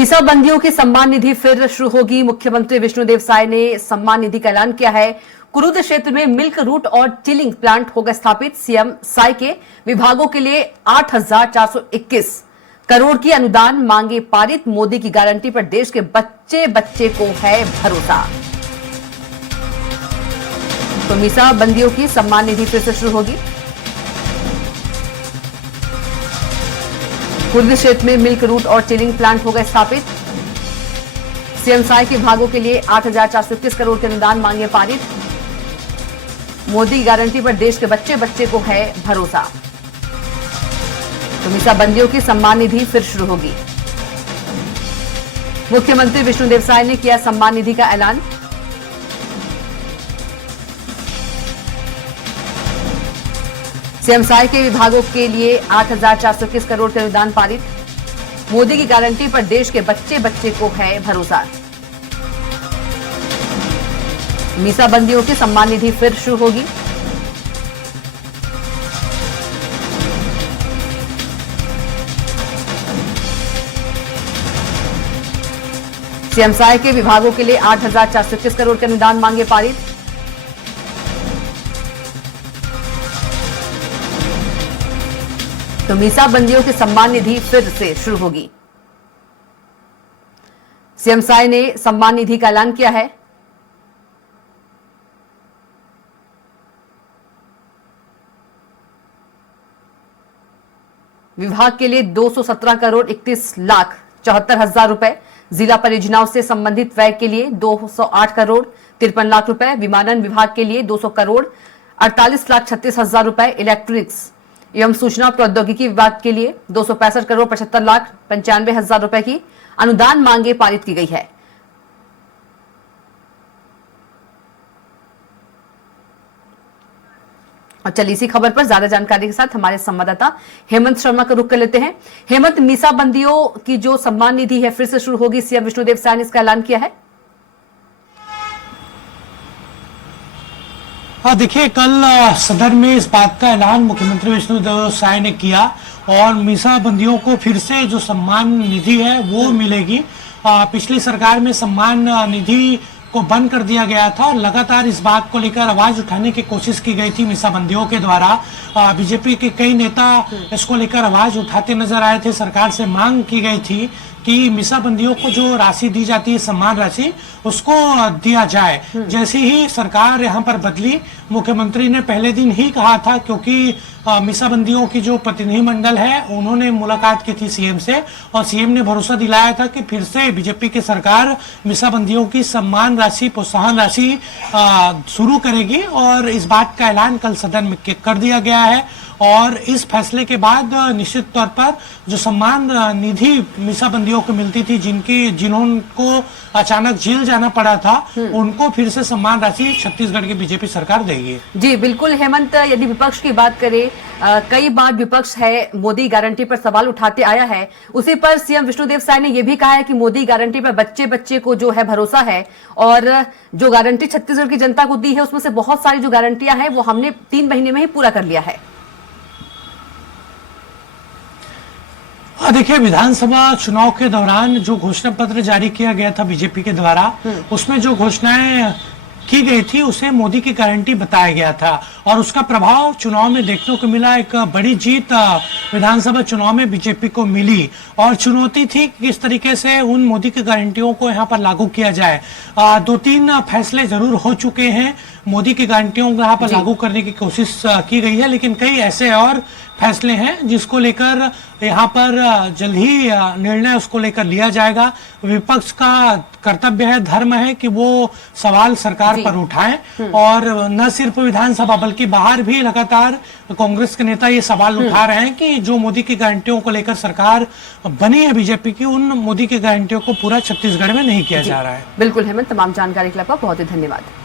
मीसाबंदियों की सम्मान निधि फिर शुरू होगी। मुख्यमंत्री विष्णुदेव साय ने सम्मान निधि का ऐलान किया है। कुरुद क्षेत्र में मिल्क रूट और चिलिंग प्लांट होगा स्थापित। सीएम साय के विभागों के लिए 8,421 करोड़ की अनुदान मांगे पारित। मोदी की गारंटी पर देश के बच्चे बच्चे को है भरोसा। तो मीसाबंदियों की सम्मान निधि फिर से शुरू होगी। कुरुद क्षेत्र में मिल्क रूट और चिलिंग प्लांट होगा स्थापित। सीएम साय के विभागों के लिए 8,421 करोड़ के अनुदान मांगे पारित। मोदी की गारंटी पर देश के बच्चे बच्चे को है भरोसा। तो मीसाबंदियों की सम्मान निधि फिर शुरू होगी। मुख्यमंत्री विष्णुदेव साय ने किया सम्मान निधि का ऐलान। सीएम साय के विभागों के लिए 8,421 करोड़ के अनुदान पारित। मोदी की गारंटी पर देश के बच्चे बच्चे को है भरोसा। मीसाबंदियों की सम्मान निधि फिर शुरू होगी। सीएम साय के विभागों के लिए 8,421 करोड़ के अनुदान मांगे पारित। तो मीसाबंदियों की सम्मान निधि फिर से शुरू होगी। सीएम साय ने सम्मान निधि का ऐलान किया है। विभाग के लिए 217 करोड़ 31 लाख 74 हजार रुपए। जिला परियोजनाओं से संबंधित व्यय के लिए 208 करोड़ 53 लाख रुपए। विमानन विभाग के लिए 200 करोड़ 48 लाख 36 हजार रुपए। इलेक्ट्रॉनिक्स एवं सूचना प्रौद्योगिकी विभाग के लिए 265 करोड़ 75 लाख 95 हजार रुपए की अनुदान मांगे पारित की गई है। और चलिए इसी खबर पर ज्यादा जानकारी के साथ हमारे संवाददाता हेमंत शर्मा का रुख कर लेते हैं। हेमंत, मीसाबंदियों की जो सम्मान निधि है फिर से शुरू होगी। सीएम विष्णुदेव साय ने इसका ऐलान किया है। देखिए, कल सदन में इस बात का ऐलान मुख्यमंत्री विष्णुदेव साय ने किया और मीसाबंदियों को फिर से जो सम्मान निधि है वो मिलेगी। पिछली सरकार में सम्मान निधि को बंद कर दिया गया था और लगातार इस बात को लेकर आवाज उठाने की कोशिश की गई थी मीसाबंदियों के द्वारा। बीजेपी के कई नेता इसको लेकर आवाज उठाते नजर आए थे। सरकार से मांग की गई थी कि मीसाबंदियों को जो राशि दी जाती है, सम्मान राशि, उसको दिया जाए। जैसे ही सरकार यहाँ पर बदली, मुख्यमंत्री ने पहले दिन ही कहा था, क्योंकि मीसाबंदियों की जो प्रतिनिधिमंडल है उन्होंने मुलाकात की थी सीएम से और सीएम ने भरोसा दिलाया था कि फिर से बीजेपी की सरकार मीसाबंदियों की सम्मान राशि, प्रोत्साहन राशि शुरू करेगी और इस बात का ऐलान कल सदन में कर दिया गया है। और इस फैसले के बाद निश्चित तौर पर जो सम्मान निधि मीसाबंदियों को मिलती थी, जिन्होंको अचानक जेल जाना पड़ा था, उनको फिर से सम्मान राशि छत्तीसगढ़ की बीजेपी सरकार देगी। जी बिल्कुल हेमंत, यदि विपक्ष की बात करें, कई बार विपक्ष है मोदी गारंटी पर सवाल उठाते आया है। उसी पर सीएम विष्णुदेव साय ने यह भी कहा है कि मोदी गारंटी पर बच्चे बच्चे को जो है भरोसा है और जो गारंटी छत्तीसगढ़ की जनता को दी है उसमें से बहुत सारी जो गारंटियां हैं वो हमने 3 महीने में ही पूरा कर लिया है। देखिए, विधानसभा चुनाव के दौरान जो घोषणा पत्र जारी किया गया था बीजेपी के द्वारा, उसमें जो घोषणाएं की गई थी उसे मोदी की गारंटी बताया गया था और उसका प्रभाव चुनाव में देखने को मिला। एक बड़ी जीत विधानसभा चुनाव में बीजेपी को मिली और चुनौती थी कि किस तरीके से उन मोदी की गारंटियों को यहाँ पर लागू किया जाए। 2-3 फैसले जरूर हो चुके हैं, मोदी की गारंटियों को यहाँ पर लागू करने की कोशिश की गई है, लेकिन कई ऐसे और फैसले हैं जिसको लेकर यहाँ पर जल्द ही निर्णय उसको लेकर लिया जाएगा। विपक्ष का कर्तव्य है, धर्म है कि वो सवाल सरकार पर उठाएं और न सिर्फ विधानसभा बल्कि बाहर भी लगातार कांग्रेस के नेता ये सवाल उठा रहे हैं कि जो मोदी की गारंटियों को लेकर सरकार बनी है बीजेपी की, उन मोदी की गारंटियों को पूरा छत्तीसगढ़ में नहीं किया जा रहा है। बिल्कुल हेमंत, तमाम जानकारी के लिए आपका बहुत ही धन्यवाद।